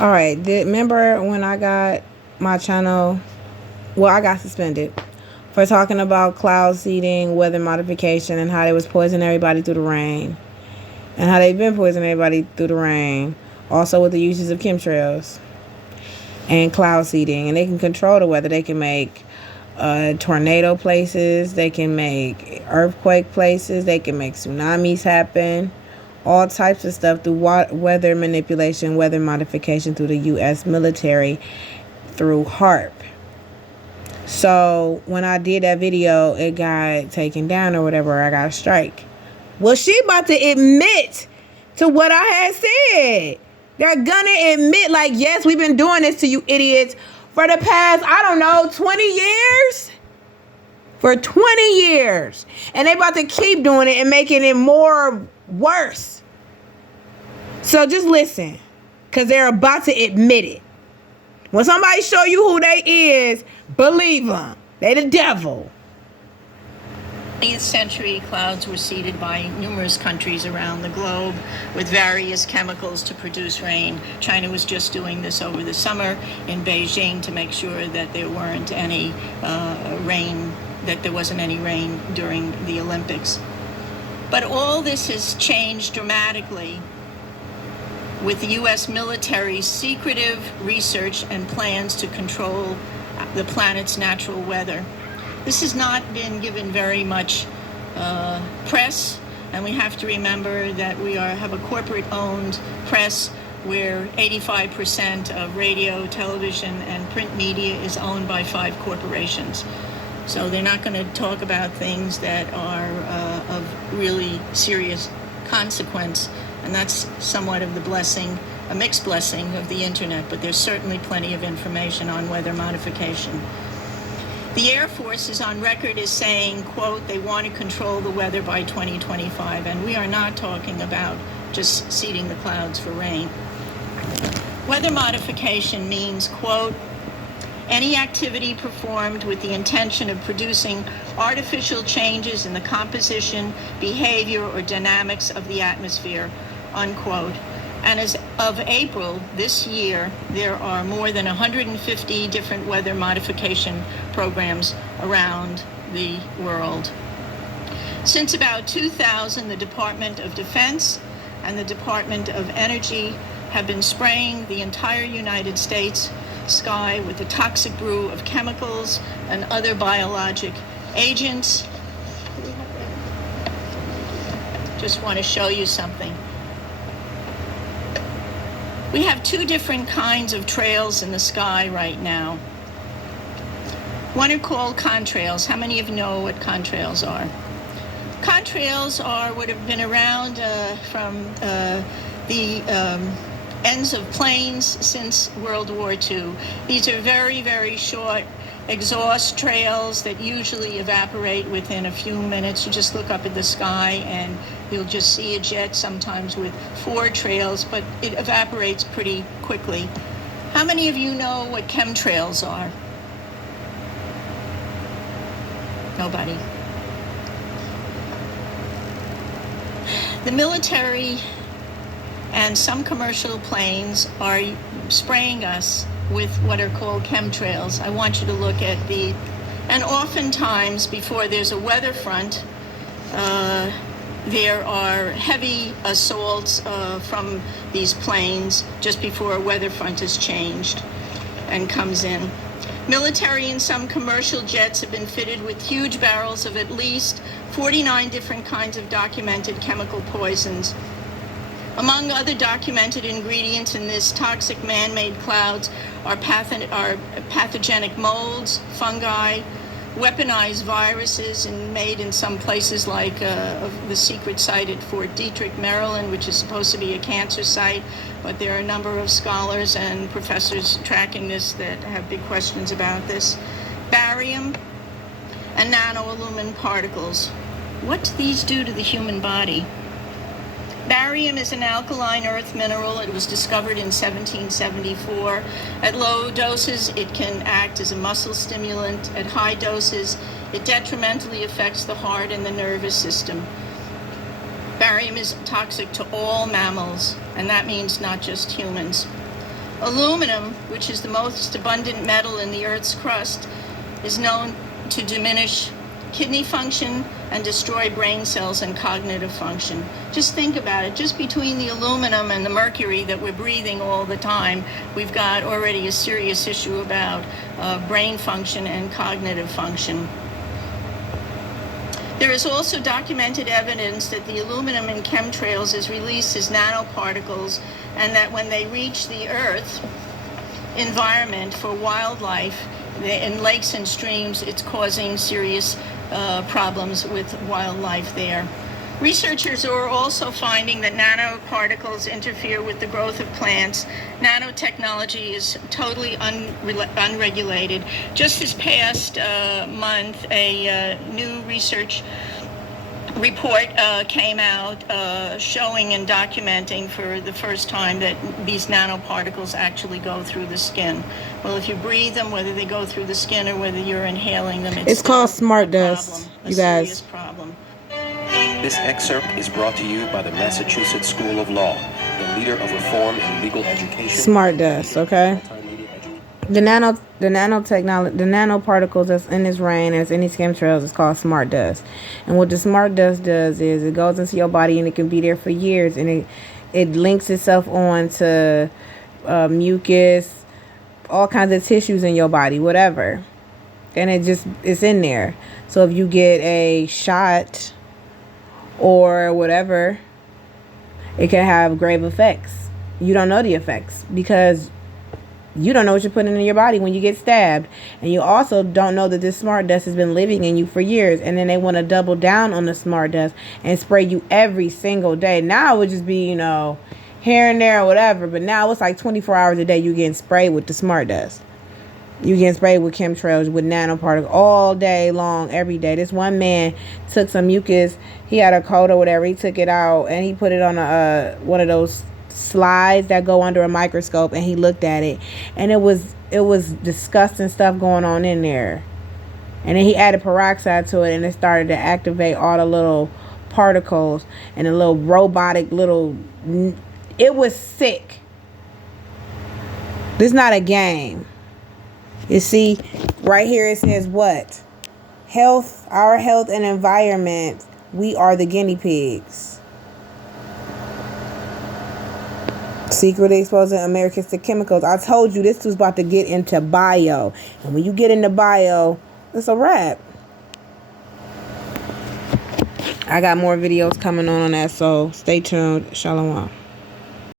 All right. Remember when I got my channel? Well, I got suspended for talking about cloud seeding, weather modification, and how they was poisoning everybody through the rain, and how they've been poisoning everybody through the rain. Also with the uses of chemtrails and cloud seeding, and they can control the weather. They can make tornado places. They can make earthquake places. They can make tsunamis happen. All types of stuff through weather manipulation, weather modification through the U.S. military, through Harp. So when I did that video, it got taken down or whatever. I got a strike. Well, she about to admit to what I had said. They're gonna admit, like, yes, we've been doing this to you idiots for the past, I don't know, 20 years? For 20 years. And they about to keep doing it and making it more worse. So just listen, because they're about to admit it. When somebody show you who they is, believe them. They the devil. 20th century, clouds were seeded by numerous countries around the globe with various chemicals to produce rain. China was just doing this over the summer in Beijing to make sure that there weren't any rain, that there wasn't any rain during the Olympics. But all this has changed dramatically with the U.S. military's secretive research and plans to control the planet's natural weather. This has not been given very much press, and we have to remember that we have a corporate-owned press where 85% of radio, television, and print media is owned by 5 corporations. So they're not going to talk about things that are of really serious consequence, and that's somewhat of the blessing, a mixed blessing of the internet, but there's certainly plenty of information on weather modification. The Air Force is on record as saying, quote, they want to control the weather by 2025, and we are not talking about just seeding the clouds for rain. Weather modification means, quote, any activity performed with the intention of producing artificial changes in the composition, behavior, or dynamics of the atmosphere, unquote. And as of April this year, there are more than 150 different weather modification programs around the world. Since about 2000, the Department of Defense and the Department of Energy have been spraying the entire United States sky with a toxic brew of chemicals and other biologic agents. Just want to show you something. We have 2 different kinds of trails in the sky right now. One are called contrails. How many of you know what contrails are? Contrails would have been around from the ends of planes since World War II. These are very, very short exhaust trails that usually evaporate within a few minutes. You just look up at the sky and you'll just see a jet, sometimes with 4 trails, but it evaporates pretty quickly. How many of you know what chemtrails are? Nobody. The military and some commercial planes are spraying us with what are called chemtrails. I want you to look at and oftentimes before there's a weather front, there are heavy assaults from these planes just before a weather front is changed and comes in. Military and some commercial jets have been fitted with huge barrels of at least 49 different kinds of documented chemical poisons. Among other documented ingredients in this toxic man-made clouds are pathogenic molds, fungi, weaponized viruses, and made in some places like the secret site at Fort Detrick, Maryland, which is supposed to be a cancer site. But there are a number of scholars and professors tracking this that have big questions about this. Barium and nanoaluminum particles. What do these do to the human body? Barium is an alkaline earth mineral. It was discovered in 1774. At low doses, it can act as a muscle stimulant. At high doses, it detrimentally affects the heart and the nervous system. Barium is toxic to all mammals, and that means not just humans. Aluminum, which is the most abundant metal in the Earth's crust, is known to diminish kidney function and destroy brain cells and cognitive function. Just think about it. Just between the aluminum and the mercury that we're breathing all the time, we've got already a serious issue about brain function and cognitive function. There is also documented evidence that the aluminum in chemtrails is released as nanoparticles, and that when they reach the Earth environment for wildlife, in lakes and streams, it's causing serious problems with wildlife there. Researchers are also finding that nanoparticles interfere with the growth of plants. Nanotechnology is totally unregulated. Just this past month, a new research report came out showing and documenting for the first time that these nanoparticles actually go through the skin. Well, if you breathe them, whether they go through the skin or whether you're inhaling them, it's called smart dust, you guys. Serious problem. This excerpt is brought to you by the Massachusetts School of Law, the leader of reform in legal education. Smart dust, okay? The nanoparticles that's in this rain, that's in these chemtrails, is called smart dust. And what the smart dust does is it goes into your body and it can be there for years, and it links itself on to mucus, all kinds of tissues in your body, whatever. And it's in there. So if you get a shot or whatever, it can have grave effects. You don't know the effects because you don't know what you're putting in your body when you get stabbed. And you also don't know that this smart dust has been living in you for years. And then they want to double down on the smart dust and spray you every single day. Now it would just be, here and there or whatever. But now it's like 24 hours a day you getting sprayed with the smart dust. You getting sprayed with chemtrails, with nanoparticles all day long, every day. This one man took some mucus. He had a cold or whatever. He took it out and he put it on one of those slides that go under a microscope, and he looked at it, and it was disgusting stuff going on in there. And then he added peroxide to it, and it started to activate all the little particles and the little robotic little. It was sick. This is not a game. You see, right here it says what? Health, our health and environment. We are the guinea pigs. Secretly exposing Americans to chemicals. I told you this was about to get into bio. And when you get into bio, it's a wrap. I got more videos coming on that, so stay tuned. Shalom.